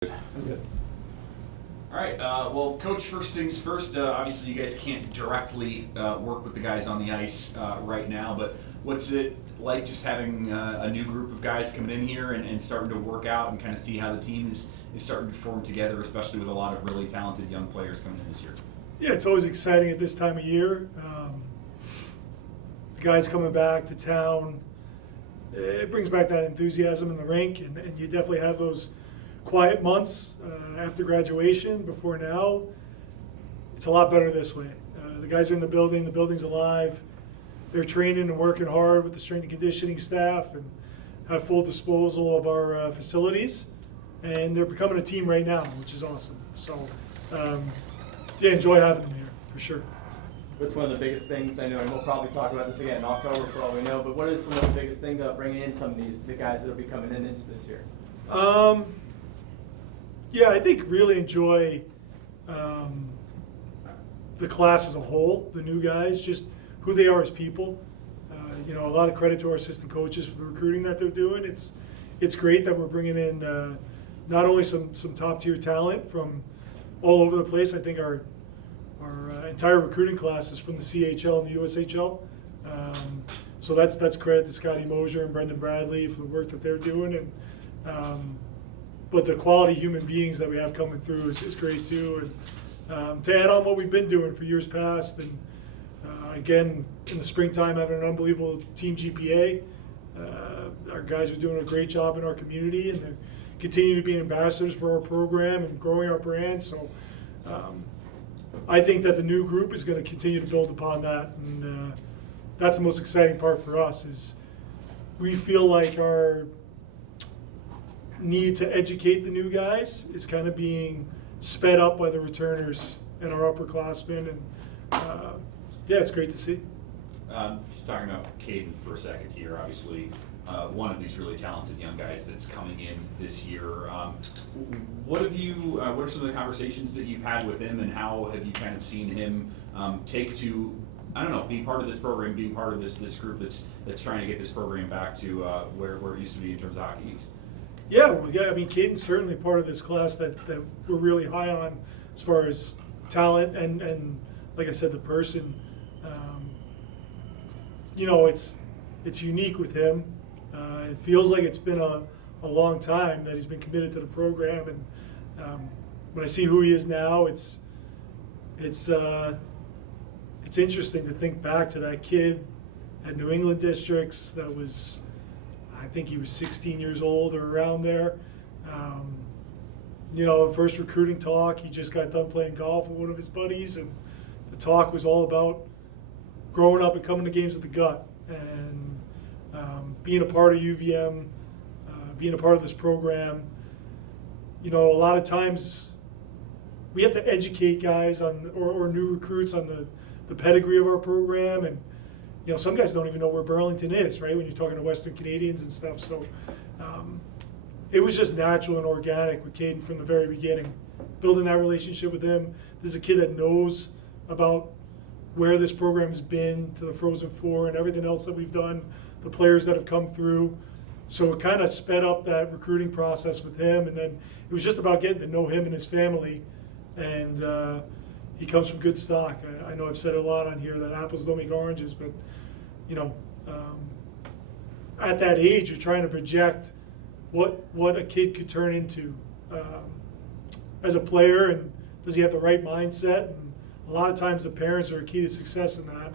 Good. All right, well, Coach, first things first, obviously you guys can't directly work with the guys on the ice right now, but what's it like just having a new group of guys coming in here and starting to work out and kind of see how the team is starting to form together, especially with a lot of really talented young players coming in this year? Yeah, it's always exciting at this time of year. The guys coming back to town, it brings back that enthusiasm in the rink, and you definitely have those quiet months after graduation. Before now, it's a lot better this way. The guys are in the building's alive, they're training and working hard with the strength and conditioning staff and have full disposal of our facilities, and they're becoming a team right now, which is awesome. So yeah, enjoy having them here for sure. What's one of the biggest things, I know, and we'll probably talk about this again in October for all we know, but what is some of the biggest things about bringing in some of the guys that will be coming in into this year? Yeah, I think really enjoy the class as a whole, the new guys, just who they are as people. A lot of credit to our assistant coaches for the recruiting that they're doing. It's great that we're bringing in not only some top tier talent from all over the place. I think our entire recruiting class is from the CHL and the USHL. So that's credit to Scotty Mosier and Brendan Bradley for the work that they're doing. And but the quality human beings that we have coming through is great too. And to add on what we've been doing for years past, and again in the springtime having an unbelievable team GPA. Our guys are doing a great job in our community, and they're continuing to be ambassadors for our program and growing our brand. So I think that the new group is going to continue to build upon that, and that's the most exciting part for us. Is we feel like our need to educate the new guys is kind of being sped up by the returners and our upperclassmen, and yeah, it's great to see. Just talking about Caden for a second here, obviously one of these really talented young guys that's coming in this year. What are some of the conversations that you've had with him, and how have you kind of seen him take to, I don't know, being part of this program, being part of this group that's trying to get this program back to where it used to be in terms of hockey? Yeah, I mean, Caden's certainly part of this class that we're really high on as far as talent and like I said, the person. It's unique with him. It feels like it's been a long time that he's been committed to the program, and when I see who he is now, it's interesting to think back to that kid at New England Districts that was, I think he was 16 years old or around there. The first recruiting talk, he just got done playing golf with one of his buddies, and the talk was all about growing up and coming to games with the gut, and being a part of UVM, being a part of this program. A lot of times we have to educate guys on or new recruits on the pedigree of our program, and some guys don't even know where Burlington is, right, when you're talking to Western Canadians and stuff. So it was just natural and organic with Caden from the very beginning, building that relationship with him. This is a kid that knows about where this program has been, to the Frozen Four and everything else that we've done, the players that have come through. So it kind of sped up that recruiting process with him, and then it was just about getting to know him and his family. And he comes from good stock. I know I've said a lot on here that apples don't make oranges, but at that age, you're trying to project what a kid could turn into as a player, and does he have the right mindset? And a lot of times the parents are a key to success in that.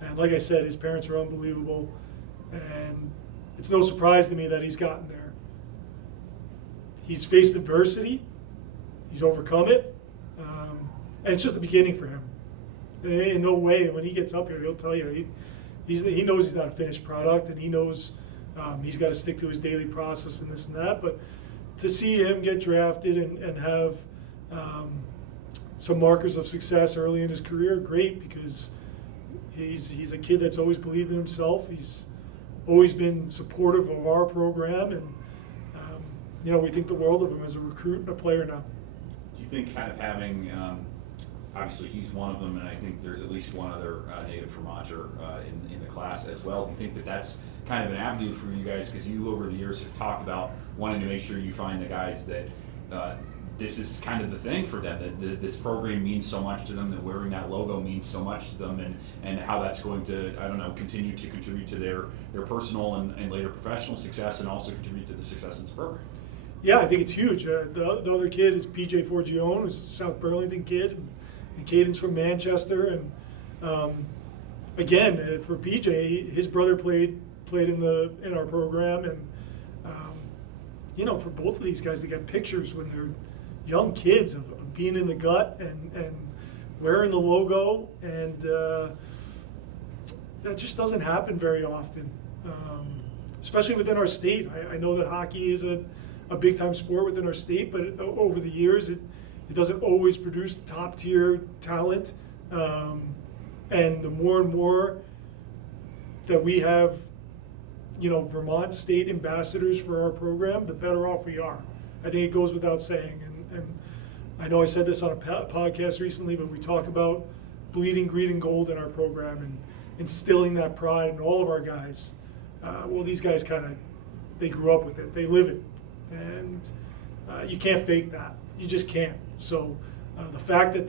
And like I said, his parents are unbelievable, and it's no surprise to me that he's gotten there. He's faced adversity, he's overcome it, and it's just the beginning for him. In no way, when he gets up here, he'll tell you he knows he's not a finished product, and he knows he's got to stick to his daily process and this and that. But to see him get drafted and have some markers of success early in his career, great, because he's a kid that's always believed in himself. He's always been supportive of our program, and we think the world of him as a recruit and a player now. Do you think kind of having, obviously he's one of them, and I think there's at least one other native from Roger in the class as well. Do you think that that's kind of an avenue for you guys, because you over the years have talked about wanting to make sure you find the guys that this is kind of the thing for them, that this program means so much to them, that wearing that logo means so much to them, and how that's going to, I don't know, continue to contribute to their personal and later professional success, and also contribute to the success of this program. Yeah, I think it's huge. The other kid is PJ Forgione, who's a South Burlington kid, and Caden's from Manchester. And again, for PJ, his brother played in our program, and for both of these guys, they got pictures when they're young kids of being in the gut and wearing the logo, and that just doesn't happen very often, especially within our state. I know that hockey is a big time sport within our state, but over the years it doesn't always produce the top tier talent, and the more and more that we have Vermont state ambassadors for our program, the better off we are. I think it goes without saying, and I know I said this on a podcast recently, but we talk about bleeding green and gold in our program and instilling that pride in all of our guys. Well, these guys they grew up with it, they live it. And you can't fake that. You just can't. So the fact that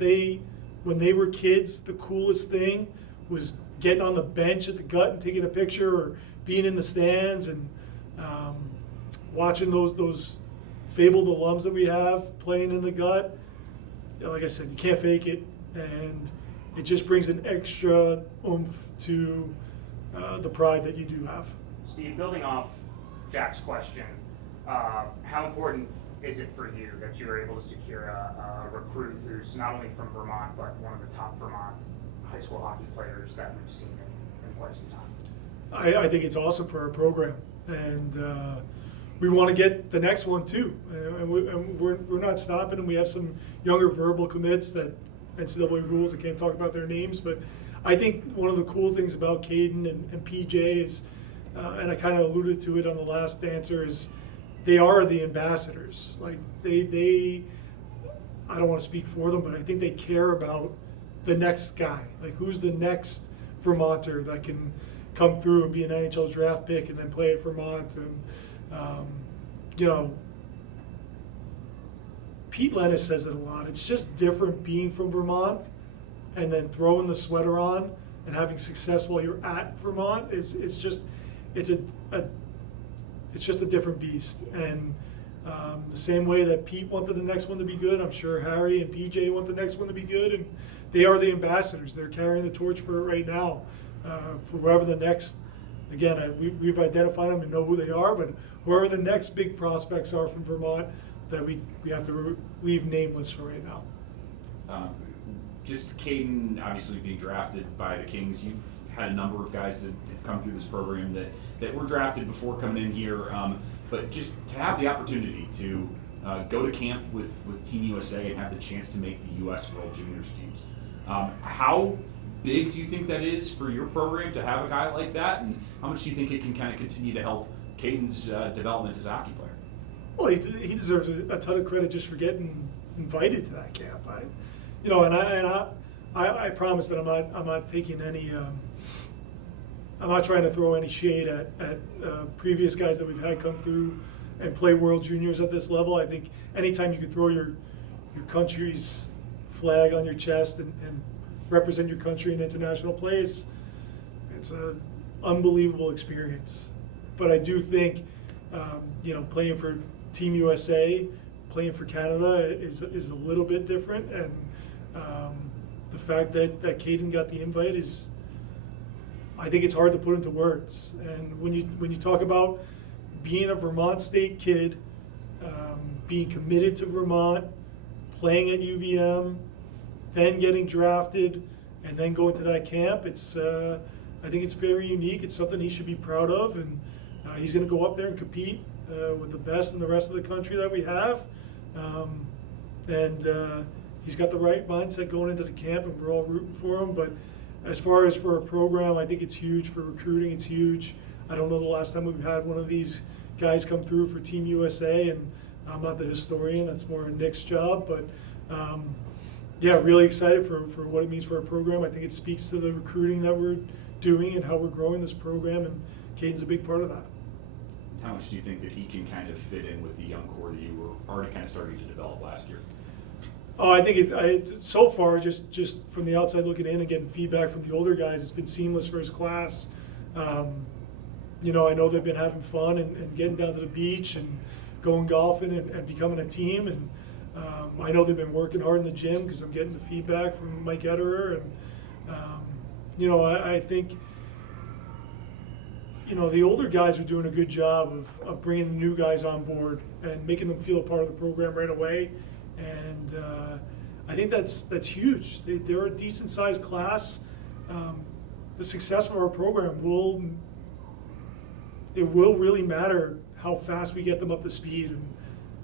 when they were kids, the coolest thing was getting on the bench at the gut and taking a picture, or being in the stands and watching those fabled alums that we have playing in the gut. Like I said, you can't fake it, and it just brings an extra oomph to the pride that you do have. Steve, building off Jack's question, how important is it for you that you're able to secure a recruit who's not only from Vermont, but one of the top Vermont high school hockey players that we've seen in quite some time? I think it's awesome for our program, and we want to get the next one too. And we're not stopping, and we have some younger verbal commits that NCAA rules. I can't talk about their names, but I think one of the cool things about Caden and PJ is, and I kind of alluded to it on the last answer, is they are the ambassadors. Like they I don't want to speak for them, but I think they care about the next guy. Like, who's the next Vermonter that can come through and be an NHL draft pick and then play at Vermont. And Pete Lennis says it a lot. It's just different being from Vermont and then throwing the sweater on and having success while you're at Vermont. It's just a different beast. And the same way that Pete wanted the next one to be good, I'm sure Harry and PJ want the next one to be good, and they are the ambassadors. They're carrying the torch for it right now. For whoever the next, again, we've identified them and know who they are, but whoever the next big prospects are from Vermont, that we have to leave nameless for right now. Just Caden, obviously being drafted by the Kings, you've had a number of guys that have come through this program that were drafted before coming in here, but just to have the opportunity to go to camp with Team USA and have the chance to make the U.S. World Juniors teams. How big do you think that is for your program to have a guy like that, and how much do you think it can kind of continue to help Caden's development as a hockey player? Well, he deserves a ton of credit just for getting invited to that camp. I promise that I'm not taking any. I'm not trying to throw any shade at previous guys that we've had come through and play World Juniors at this level. I think anytime you can throw your country's flag on your chest and represent your country in international plays, it's an unbelievable experience. But I do think, playing for Team USA, playing for Canada is a little bit different, and the fact that Caden got the invite is, I think it's hard to put into words. And when you talk about being a Vermont State kid, being committed to Vermont, playing at UVM, then getting drafted, and then going to that camp, I think it's very unique. It's something he should be proud of, and he's going to go up there and compete with the best in the rest of the country that we have. He's got the right mindset going into the camp, and we're all rooting for him. But as far as for a program, I think it's huge for recruiting. It's huge. I don't know the last time we've had one of these guys come through for Team USA, and I'm not the historian. That's more Nick's job. But really excited for what it means for our program. I think it speaks to the recruiting that we're doing and how we're growing this program, and Caden's a big part of that. how much do you think that he can kind of fit in with the young core that you were already kind of starting to develop last year? Oh, I think so far, just from the outside looking in and getting feedback from the older guys, it's been seamless for his class. You know, I know they've been having fun and getting down to the beach and going golfing and becoming a team. And I know they've been working hard in the gym because I'm getting the feedback from Mike Ederer. And, you know, I think, you know, the older guys are doing a good job of bringing the new guys on board and making them feel a part of the program right away. And I think that's huge. They're a decent-sized class. The success of our program will really matter how fast we get them up to speed. And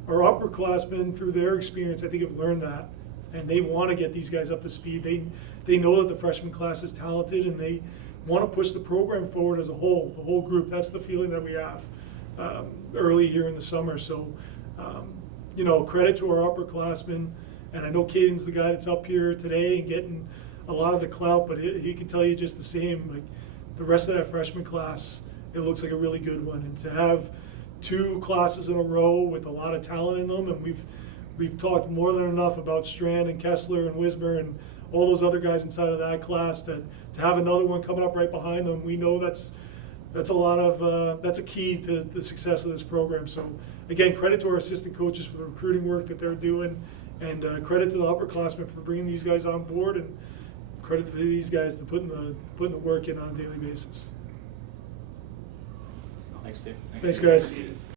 our upperclassmen, through their experience, I think have learned that, and they want to get these guys up to speed. They know that the freshman class is talented, and they want to push the program forward as a whole, the whole group. That's the feeling that we have early here in the summer. So, you know, credit to our upperclassmen, and I know Caden's the guy that's up here today and getting a lot of the clout, but he can tell you just the same. Like the rest of that freshman class, it looks like a really good one. And to have 2 classes in a row with a lot of talent in them, and we've talked more than enough about Strand and Kessler and Wismer and all those other guys inside of that class, that to have another one coming up right behind them, we know that's a lot of that's a key to the success of this program. So again, credit to our assistant coaches for the recruiting work that they're doing, and credit to the upperclassmen for bringing these guys on board, and credit to these guys to putting the work in on a daily basis. Thanks, Steve. Thanks, guys.